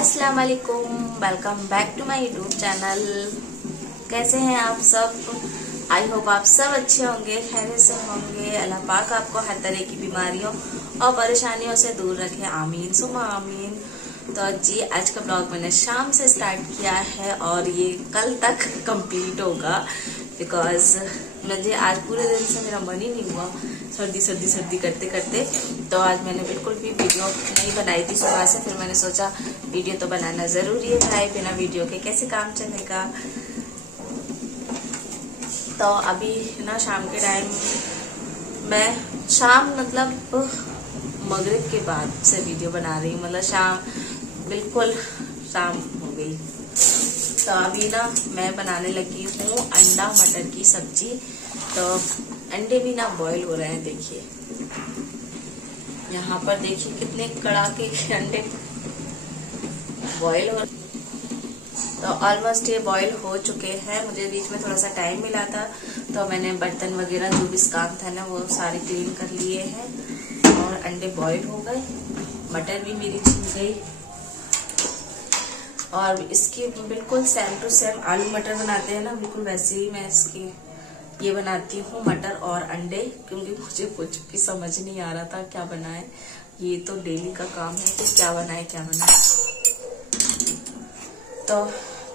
अस्सलाम वालेकुम, welcome back to my YouTube channel. कैसे हैं आप सब? आई होप आप सब अच्छे होंगे, खैरियत से होंगे। अल्लाह पाक आपको हर तरह की बीमारियों और परेशानियों से दूर रखे, आमीन सुमा आमीन। तो जी आज का ब्लॉग मैंने शाम से स्टार्ट किया है और ये कल तक कंप्लीट होगा, बिकॉज मुझे आज पूरे दिन से मेरा मन ही नहीं हुआ सर्दी सर्दी सर्दी करते करते। तो आज मैंने बिल्कुल भी वीडियो नहीं बनाई थी सुबह से। फिर मैंने सोचा वीडियो तो बनाना जरूरी है भाई, बिना वीडियो के कैसे काम चलेगा। तो अभी ना शाम के टाइम मैं शाम मतलब मगरिब के बाद से वीडियो बना रही हूँ, मतलब शाम बिल्कुल शाम हो गई। तो अभी ना मैं बनाने लगी हूँ अंडा मटर की सब्जी। तो अंडे भी ना बॉईल हो रहे हैं, देखिए यहाँ पर देखिए कितने कड़ाके के अंडे बॉईल हो। तो ऑलमोस्ट ये बॉईल हो चुके हैं। मुझे बीच में थोड़ा सा टाइम मिला था तो मैंने बर्तन वगैरह जो भी काम था ना वो सारे क्लीन कर लिए हैं और अंडे बॉईल हो गए। मटर भी मेरी छिल गई और इसकी बिल्कुल सेम टू सेम आलू मटर बनाते हैं ना, बिल्कुल वैसे ही मैं इसकी ये बनाती हूँ मटर और अंडे। क्योंकि मुझे कुछ भी समझ नहीं आ रहा था क्या बनाए, ये तो डेली का काम है कि क्या बनाए क्या बनाए। तो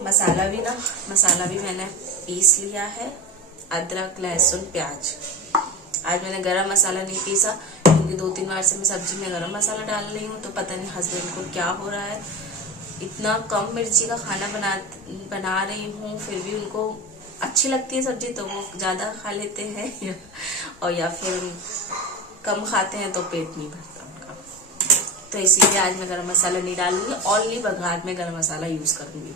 मसाला भी मैंने पीस लिया है, अदरक लहसुन प्याज। आज मैंने गरम मसाला नहीं पीसा क्योंकि 2-3 बार से मैं सब्जी में गरम मसाला डाल रही हूँ, तो पता नहीं हस्बैंड को क्या हो रहा है। इतना कम मिर्ची का खाना बना रही हूँ, फिर भी उनको अच्छी लगती है सब्जी तो वो ज्यादा खा लेते हैं और या फिर कम खाते हैं तो पेट नहीं भरता उनका। तो इसीलिए आज मैं गरम मसाला नहीं डालूंगी, ओनली बघार में गरम मसाला यूज करूंगी।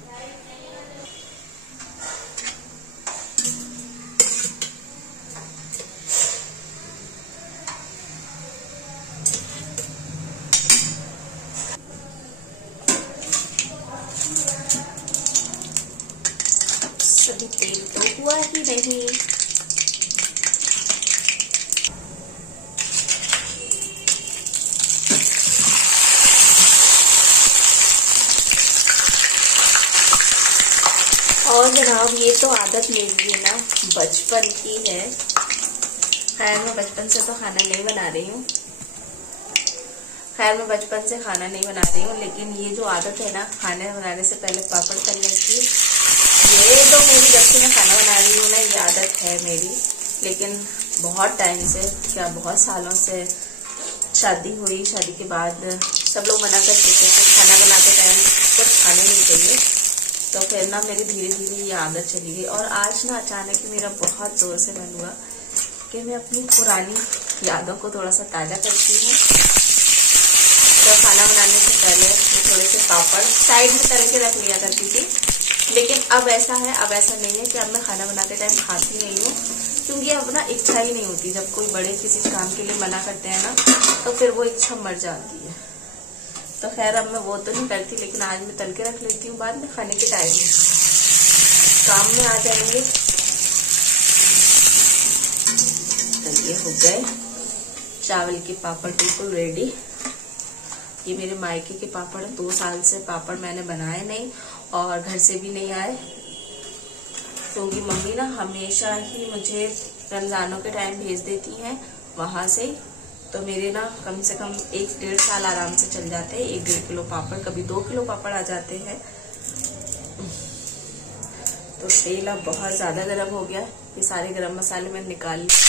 सभी तेल तो हुआ ही नहीं। और जनाब ये तो आदत मेरी ना बचपन की है। खैर मैं बचपन से तो खाना नहीं बना रही हूँ, लेकिन ये जो आदत है ना खाने बनाने से पहले पापड़ तलने की, ये तो मेरी जब से मैं खाना बना रही हूँ ना ये आदत है मेरी। लेकिन बहुत टाइम से, क्या बहुत सालों से शादी हुई, शादी के बाद सब लोग मना कर चुके हैं खाना बनाते टाइम कुछ खाने नहीं चाहिए। तो फिर ना मेरी धीरे धीरे ये आदत चली गई और आज ना अचानक मेरा बहुत जोर से मन हुआ कि मैं अपनी पुरानी यादों को थोड़ा सा ताजा करती हूँ। तो खाना बनाने से पहले मैं थोड़े से पापड़ साइड में तल के रख लिया करती थी, लेकिन अब ऐसा नहीं है कि अब मैं खाना बनाते टाइम खाती नहीं हूँ, क्योंकि अब ना इच्छा ही नहीं होती। जब कोई बड़े किसी काम के लिए मना करते हैं ना तो फिर वो इच्छा मर जाती है। तो खैर अब मैं वो तो नहीं करती, लेकिन आज मैं तल के रख लेती हूँ, बाद में खाने के टाइम में काम में आ जाएंगे। तो ये हो गए चावल के पापड़ बिल्कुल रेडी। ये मेरे मायके के पापड़ है, 2 साल से पापड़ मैंने बनाए नहीं और घर से भी नहीं आए, क्योंकि मम्मी ना हमेशा ही मुझे रमजानों के टाइम भेज देती हैं वहां से। तो मेरे ना कम से कम 1-1.5 साल आराम से चल जाते हैं। 1-1.5 किलो पापड़, कभी 2 किलो पापड़ आ जाते हैं। तो तेल अब बहुत ज्यादा गर्म हो गया, ये सारे गरम मसाले मैंने निकाल लिए।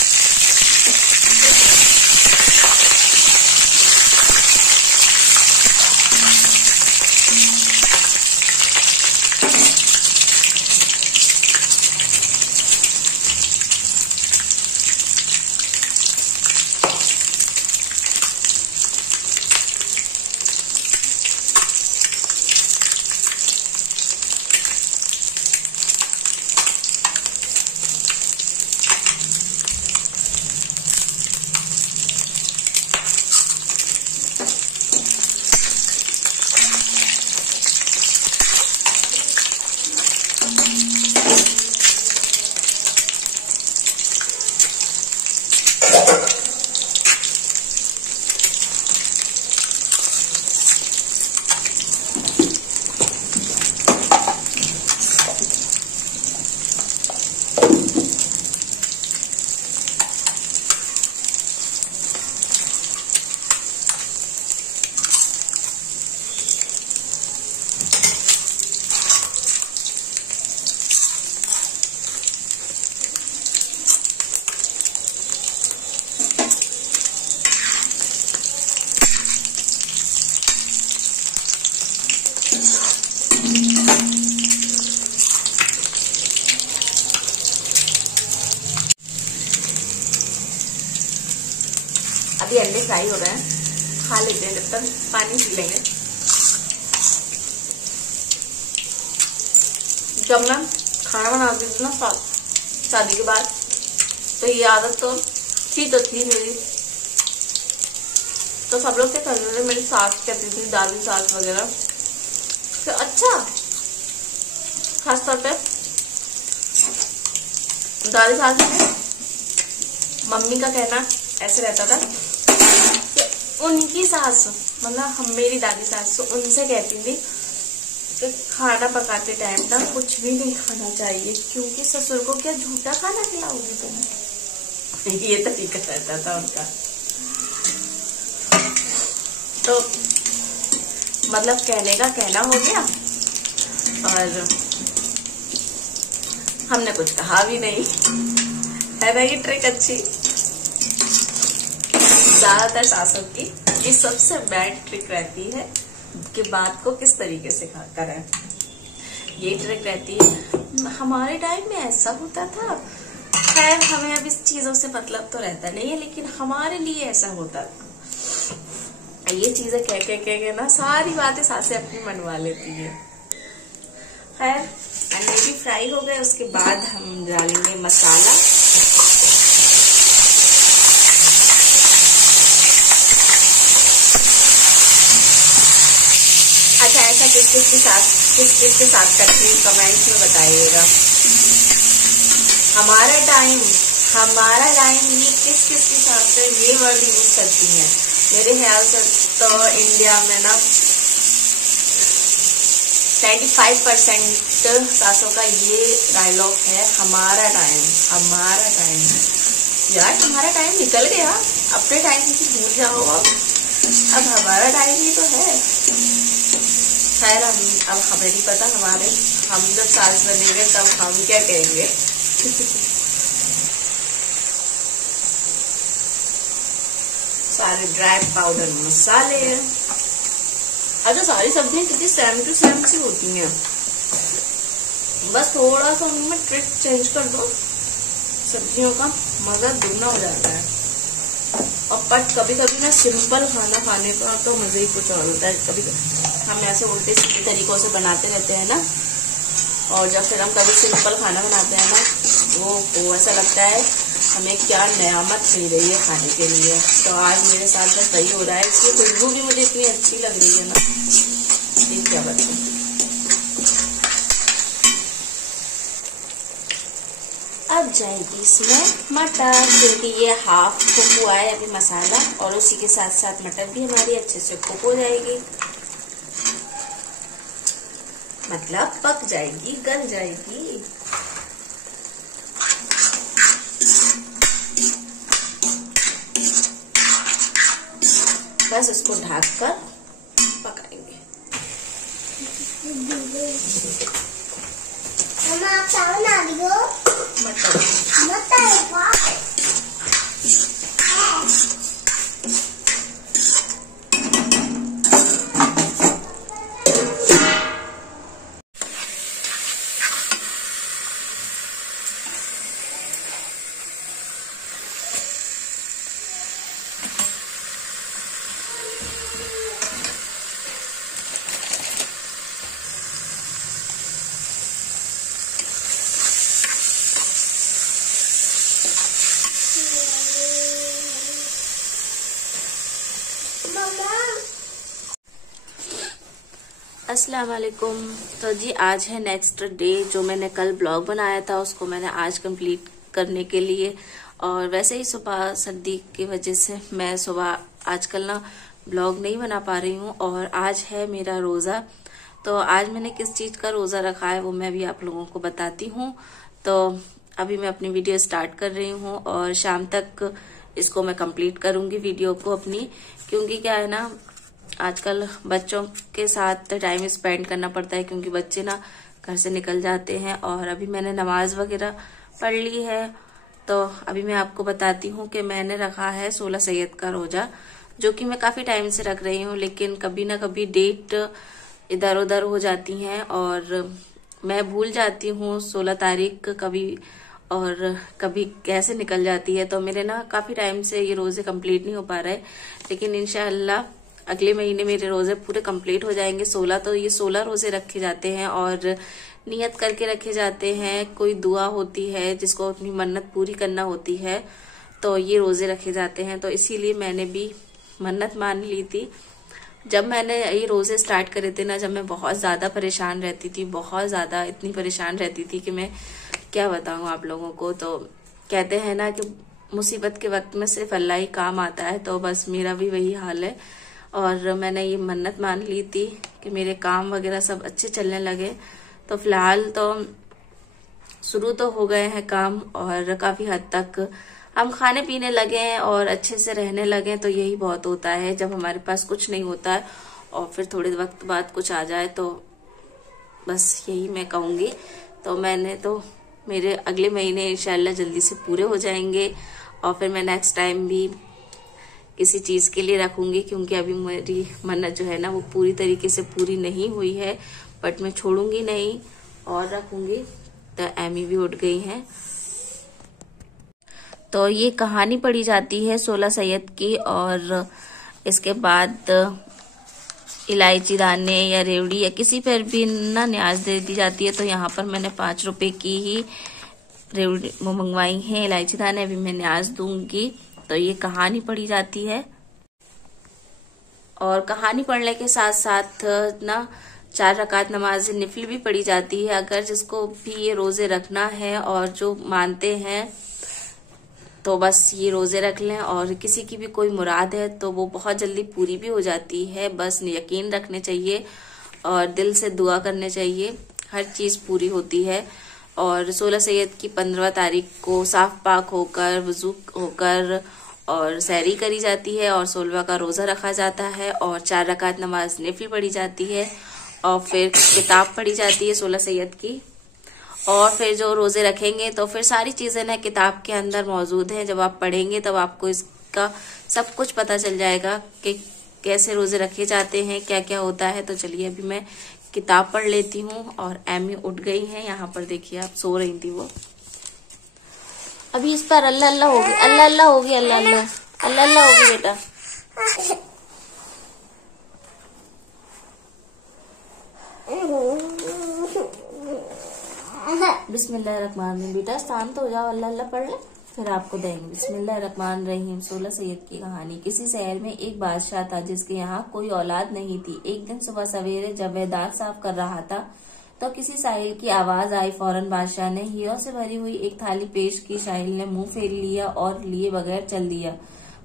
फ्राई हो रहे हैं, खा लेते हैं, जब तक पानी पी लेंगे। जब मैं खाना बनाती थी ना शादी के बाद, तो ये आदत तो थी मेरी। तो सब लोग क्या करते थे, मेरी सास कहती थी, दादी सास वगैरह, तो अच्छा खासतौर पे दादी सास में मम्मी का कहना ऐसे रहता था कि उनकी सास, मतलब मेरी दादी सास, उनसे कहती थी कि खाना पकाते टाइम ना कुछ भी नहीं खाना चाहिए, क्योंकि ससुर को क्या झूठा खाना खिलाओगी तुम। ये तरीका रहता था उनका। तो मतलब कहने का कहना हो गया, और हमने कुछ कहा भी नहीं, है ना। ये ट्रिक अच्छी, ज्यादातर सासों की ये सबसे बैड ट्रिक रहती है कि बात को किस तरीके से करें। ये ट्रिक रहती है, हमारे टाइम में ऐसा होता था। खैर हमें अब इस चीजों से मतलब तो रहता नहीं है, लेकिन हमारे लिए ऐसा होता था। ये चीजें कह के ना सारी बातें सासें अपनी मनवा लेती है। खैर अंडे भी फ्राई हो गए, उसके बाद हम डालेंगे मसाला। अच्छा, ऐसा किस किस के साथ करते हैं कमेंट्स में बताइएगा। हमारा टाइम ये किस के साथ ये वर्ड यूज करती हैं। मेरे ख्याल से तो इंडिया में ना 95% सासों का ये डायलॉग है, हमारा टाइम। यार तुम्हारा टाइम निकल गया, अपने टाइम की भूल जाओ, अब हमारा टाइम ही तो है। खैर अब हमें नहीं पता, हम जब सास बनेंगे तब हम क्या कहेंगे। सारे ड्राई पाउडर मसाले। अच्छा, सारी सब्जियां कितनी सेम टू सेम सी होती हैं, बस थोड़ा सा उनमें ट्रिक चेंज कर दो, सब्जियों का मजा दुगना हो जाता है। और बट कभी कभी ना सिंपल खाना खाने का तो मजा ही कुछ और होता है। कभी हम ऐसे उल्टे सीधे तरीकों से बनाते रहते हैं ना, और जब फिर हम कभी सिंपल खाना बनाते हैं ना, वो ऐसा लगता है हमें क्या नेयामत मिल रही है खाने के लिए। तो आज मेरे साथ बस वही हो रहा है, इसलिए खुशबू भी मुझे इतनी अच्छी लग रही है ना, ठीक क्या बच्चे। अब जाएगी इसमें मटर, क्योंकि ये हाफ कुक हुआ है अभी मसाला, और उसी के साथ साथ मटर भी हमारी अच्छे से कुक हो जाएगी, मतलब पक जाएगी, गल जाएगी। बस इसको ढककर पकाएंगे। मटर अस्सलाम वालेकुम। तो जी आज है नेक्स्ट डे। जो मैंने कल ब्लॉग बनाया था उसको मैंने आज कंप्लीट करने के लिए, और वैसे ही सुबह सर्दी की वजह से मैं सुबह आजकल ना ब्लॉग नहीं बना पा रही हूँ। और आज है मेरा रोज़ा, तो आज मैंने किस चीज़ का रोज़ा रखा है वो मैं भी आप लोगों को बताती हूँ। तो अभी मैं अपनी वीडियो स्टार्ट कर रही हूँ और शाम तक इसको मैं कंप्लीट करूँगी वीडियो को अपनी, क्योंकि क्या है ना आजकल बच्चों के साथ टाइम स्पेंड करना पड़ता है, क्योंकि बच्चे ना घर से निकल जाते हैं। और अभी मैंने नमाज वगैरह पढ़ ली है, तो अभी मैं आपको बताती हूँ कि मैंने रखा है 16 सैयद का रोजा, जो कि मैं काफी टाइम से रख रही हूँ, लेकिन कभी ना कभी डेट इधर उधर हो जाती हैं और मैं भूल जाती हूँ 16 तारीख कभी, और कभी कैसे निकल जाती है। तो मेरे ना काफी टाइम से ये रोजे कंप्लीट नहीं हो पा रहे, लेकिन इंशाअल्लाह अगले महीने मेरे रोजे पूरे कंप्लीट हो जाएंगे 16। तो ये 16 रोजे रखे जाते हैं और नियत करके रखे जाते हैं। कोई दुआ होती है जिसको अपनी मन्नत पूरी करना होती है, तो ये रोजे रखे जाते हैं। तो इसीलिए मैंने भी मन्नत मान ली थी। जब मैंने ये रोजे स्टार्ट करे थे ना, जब मैं बहुत ज्यादा परेशान रहती थी, बहुत ज्यादा इतनी परेशान रहती थी कि मैं क्या बताऊं आप लोगों को। तो कहते हैं ना कि मुसीबत के वक्त में सिर्फ अल्लाह ही काम आता है, तो बस मेरा भी वही हाल है। और मैंने ये मन्नत मान ली थी कि मेरे काम वगैरह सब अच्छे चलने लगे। तो फिलहाल तो शुरू तो हो गए हैं काम और काफी हद तक हम खाने पीने लगे हैं और अच्छे से रहने लगे। तो यही बहुत होता है जब हमारे पास कुछ नहीं होता है और फिर थोड़े वक्त बाद कुछ आ जाए, तो बस यही मैं कहूंगी। तो मैंने तो मेरे अगले महीने इंशाल्लाह जल्दी से पूरे हो जाएंगे और फिर मैं नेक्स्ट टाइम भी किसी चीज के लिए रखूंगी, क्योंकि अभी मेरी मन्नत जो है ना वो पूरी तरीके से पूरी नहीं हुई है, बट मैं छोड़ूंगी नहीं और रखूंगी। तो एमी भी उठ गई है। तो ये कहानी पढ़ी जाती है 16 सैयद की और इसके बाद इलायची दाने या रेवड़ी या किसी पर भी ना न्याज दे दी जाती है। तो यहाँ पर मैंने 5 रुपए की ही रेवड़ी मंगवाई है, इलायची दाने अभी मैं न्याज दूंगी। तो ये कहानी पढ़ी जाती है और कहानी पढ़ने के साथ साथ ना 4 रकात नमाज निफिल भी पढ़ी जाती है। अगर जिसको भी ये रोजे रखना है और जो मानते हैं तो बस ये रोजे रख लें, और किसी की भी कोई मुराद है तो वो बहुत जल्दी पूरी भी हो जाती है। बस यकीन रखने चाहिए और दिल से दुआ करने चाहिए, हर चीज पूरी होती है। और 16 सैयद की 15 तारीख को साफ पाक होकर वुजू होकर और सहरी करी जाती है और 16वां का रोजा रखा जाता है और 4 रकात नमाज निफिल पढ़ी जाती है और फिर किताब पढ़ी जाती है 16 सैयद की। और फिर जो रोजे रखेंगे तो फिर सारी चीजें ना किताब के अंदर मौजूद हैं। जब आप पढ़ेंगे तब आपको इसका सब कुछ पता चल जाएगा कि कैसे रोजे रखे जाते हैं, क्या क्या होता है। तो चलिए अभी मैं किताब पढ़ लेती हूँ। और एमी उठ गई है, यहाँ पर देखिए आप सो रही थी वो। अभी इस पर अल्लाह अल्लाह होगी, अल्लाह अल्लाह होगी, अल्लाह अल्लाह अल्लाह अल्लाह होगी बेटा। बिस्मिल्लाहिर्रहमानिर्रहीम बेटा शांत हो जाओ, अल्लाह अल्लाह पढ़ ले फिर आपको देंगे। बिस्मिल्लाहिर्रहमानिर्रहीम। 16 सैयद की कहानी। किसी शहर में एक बादशाह था जिसके यहाँ कोई औलाद नहीं थी। एक दिन सुबह सवेरे जब वह दांत साफ कर रहा था तो किसी साहिल की आवाज आई। फौरन बादशाह ने हीरों से भरी हुई एक थाली पेश की। साहिल ने मुंह फेर लिया और लिए बगैर चल दिया।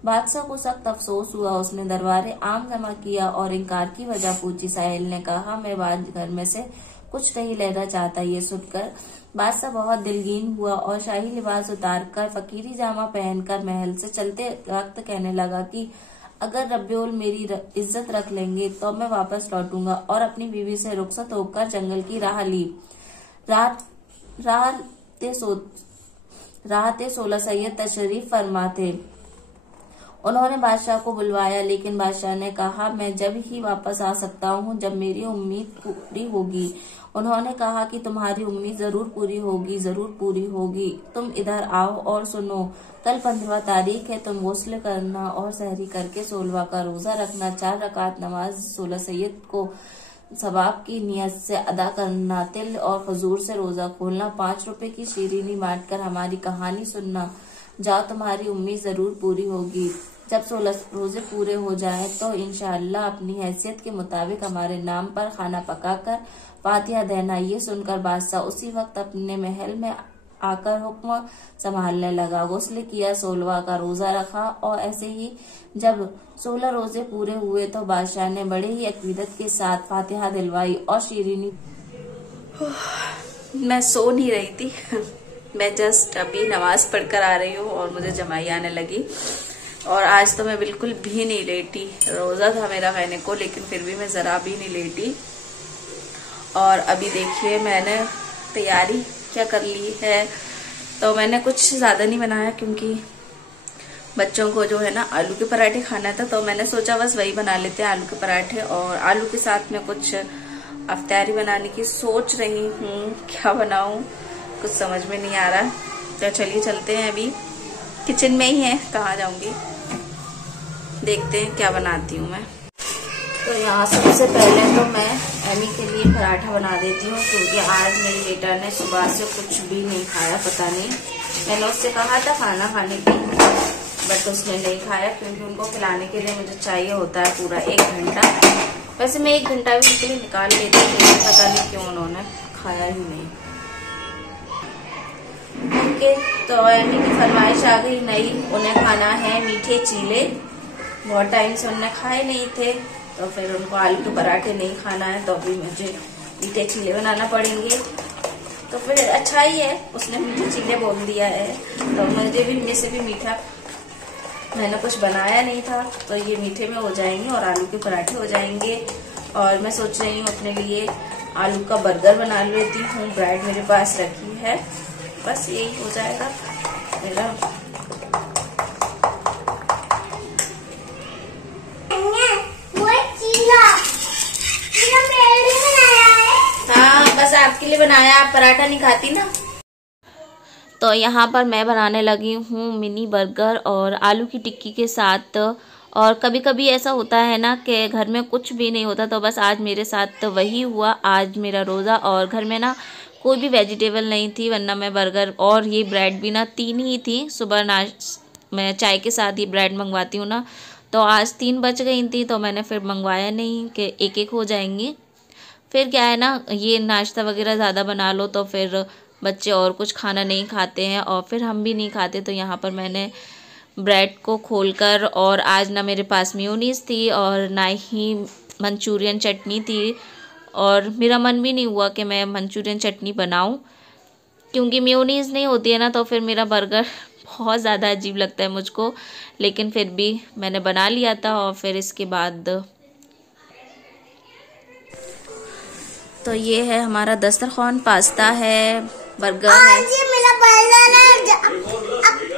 बादशाह को सख्त अफसोस हुआ। उसने दरबारे आम जमा किया और इनकार की वजह पूछी। साहिल ने कहा, मैं बाद घर में से कुछ नहीं लेना चाहता। ये सुनकर बादशाह बहुत दिलगीन हुआ और शाही लिबास उतारकर फकीरी जामा पहनकर महल से चलते वक्त कहने लगा कि अगर रब्बुल मेरी इज्जत रख लेंगे तो मैं वापस लौटूंगा। और अपनी बीवी से रुखसत होकर जंगल की राह ली। राहते 16 सैयद तशरीफ फरमा थे। उन्होंने बादशाह को बुलवाया, लेकिन बादशाह ने कहा, मैं जब ही वापस आ सकता हूँ जब मेरी उम्मीद पूरी होगी। उन्होंने कहा कि तुम्हारी उम्मीद जरूर पूरी होगी, जरूर पूरी होगी। तुम इधर आओ और सुनो। कल 15 तारीख है। तुम गुस्ल करना और सहरी करके 16वां का रोजा रखना। 4 रकात नमाज 16 सैयद को सवाब की नियत से अदा करना। तिल और खजूर से रोजा खोलना। 5 रुपए की शीरीनी बांटकर हमारी कहानी सुनना। जाओ, तुम्हारी उम्मीद जरूर पूरी होगी। जब 16 रोजे पूरे हो जाए तो इंशाअल्लाह अपनी हैसियत के मुताबिक हमारे नाम पर खाना पकाकर फातिहा देना। ये सुनकर बादशाह उसी वक्त अपने महल में आकर हुक्म संभालने लगा। गुस्ल किया, 16वां का रोजा रखा और ऐसे ही जब 16 रोजे पूरे हुए तो बादशाह ने बड़े ही अकीदत के साथ फातिहा दिलवाई और शीरीनी। मैं सो नहीं रही थी मैं जस्ट अभी नमाज पढ़कर आ रही हूँ और मुझे जमाई आने लगी। और आज तो मैं बिल्कुल भी नहीं लेटी। रोजा था मेरा कहने को, लेकिन फिर भी मैं जरा भी नहीं लेटी। और अभी देखिए मैंने तैयारी क्या कर ली है। तो मैंने कुछ ज्यादा नहीं बनाया क्योंकि बच्चों को जो है ना आलू के पराठे खाना था, तो मैंने सोचा बस वही बना लेते हैं, आलू के पराठे। और आलू के साथ में कुछ अफ्तारी बनाने की सोच रही हूँ। क्या बनाऊं कुछ समझ में नहीं आ रहा। तो चलिए चलते हैं, अभी किचन में ही है, कहाँ जाऊंगी, देखते हैं क्या बनाती हूँ मैं। तो यहाँ सबसे पहले तो मैं एमी के लिए पराठा बना देती हूँ, क्योंकि आज मेरे बेटा ने सुबह से कुछ भी नहीं खाया, पता नहीं, मैंने उससे कहा था खाना खाने की, बट उसने नहीं खाया, क्योंकि उनको खिलाने के लिए मुझे चाहिए होता है पूरा 1 घंटा। वैसे मैं 1 घंटा भी उनके लिए निकाल लेती हूँ, लेकिन पता नहीं क्यों उन्होंने खाया ही नहीं। ओके, तो एमी की फरमाइश आ गई नई, उन्हें खाना है मीठे चीले, बहुत टाइम से उन्हें खाए नहीं थे, तो फिर उनको आलू के पराठे नहीं खाना है, तो अभी मुझे मीठे चीले बनाना पड़ेंगे। तो फिर अच्छा ही है, उसने मीठे चीले बोल दिया है, तो मुझे भी इनमें से भी मीठा, मैंने कुछ बनाया नहीं था, तो ये मीठे में हो जाएंगे और आलू के पराठे हो जाएंगे। और मैं सोच रही हूँ अपने लिए आलू का बर्गर बना लेती हूँ, ब्रेड मेरे पास रखी है, बस यही हो जाएगा मेरा। हाँ, बस आपके लिए बनाया, आप पराठा नहीं खाती ना। तो यहाँ पर मैं बनाने लगी हूँ मिनी बर्गर और आलू की टिक्की के साथ। और कभी कभी ऐसा होता है ना कि घर में कुछ भी नहीं होता, तो बस आज मेरे साथ तो वही हुआ। आज मेरा रोज़ा और घर में ना कोई भी वेजिटेबल नहीं थी, वरना मैं बर्गर और ये ब्रेड भी ना 3 ही थी। सुबह मैं चाय के साथ ये ब्रेड मंगवाती हूँ ना, तो आज 3 बच गई थी, तो मैंने फिर मंगवाया नहीं कि एक एक हो जाएंगी। फिर क्या है ना, ये नाश्ता वगैरह ज़्यादा बना लो तो फिर बच्चे और कुछ खाना नहीं खाते हैं और फिर हम भी नहीं खाते। तो यहाँ पर मैंने ब्रेड को खोलकर, और आज ना मेरे पास मेयोनीज़ थी और ना ही मंचूरियन चटनी थी, और मेरा मन भी नहीं हुआ कि मैं मंचूरियन चटनी बनाऊं, क्योंकि मेयोनीज़ नहीं होती है ना, तो फिर मेरा बर्गर बहुत ज़्यादा अजीब लगता है मुझको। लेकिन फिर भी मैंने बना लिया था। और फिर इसके बाद तो ये है हमारा दस्तरखान, पास्ता है, बर्गर है। मेरा बर्गर है,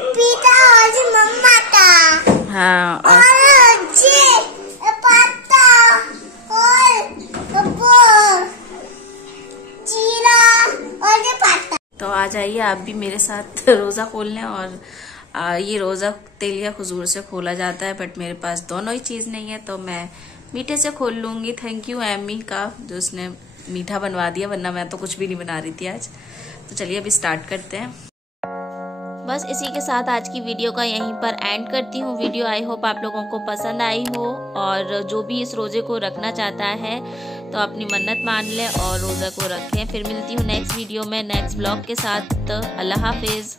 पिज़्ज़ा और मम्मा था। हाँ, और पास्ता और चीला और ये पास्ता। तो आ जाइए आप भी मेरे साथ रोज़ा खोलने। और ये रोज़ा तेल या खजूर से खोला जाता है, बट मेरे पास दोनों ही चीज़ नहीं है, तो मैं मीठे से खोल लूँगी। थैंक यू एमी का, जो उसने मीठा बनवा दिया, वरना मैं तो कुछ भी नहीं बना रही थी आज। तो चलिए अभी स्टार्ट करते हैं। बस इसी के साथ आज की वीडियो का यहीं पर एंड करती हूँ। वीडियो आई होप आप लोगों को पसंद आई हो, और जो भी इस रोज़े को रखना चाहता है तो अपनी मन्नत मान ले और रोज़ा को रखें। फिर मिलती हूँ नेक्स्ट वीडियो में नेक्स्ट ब्लॉग के साथ। अल्लाह हाफिज़।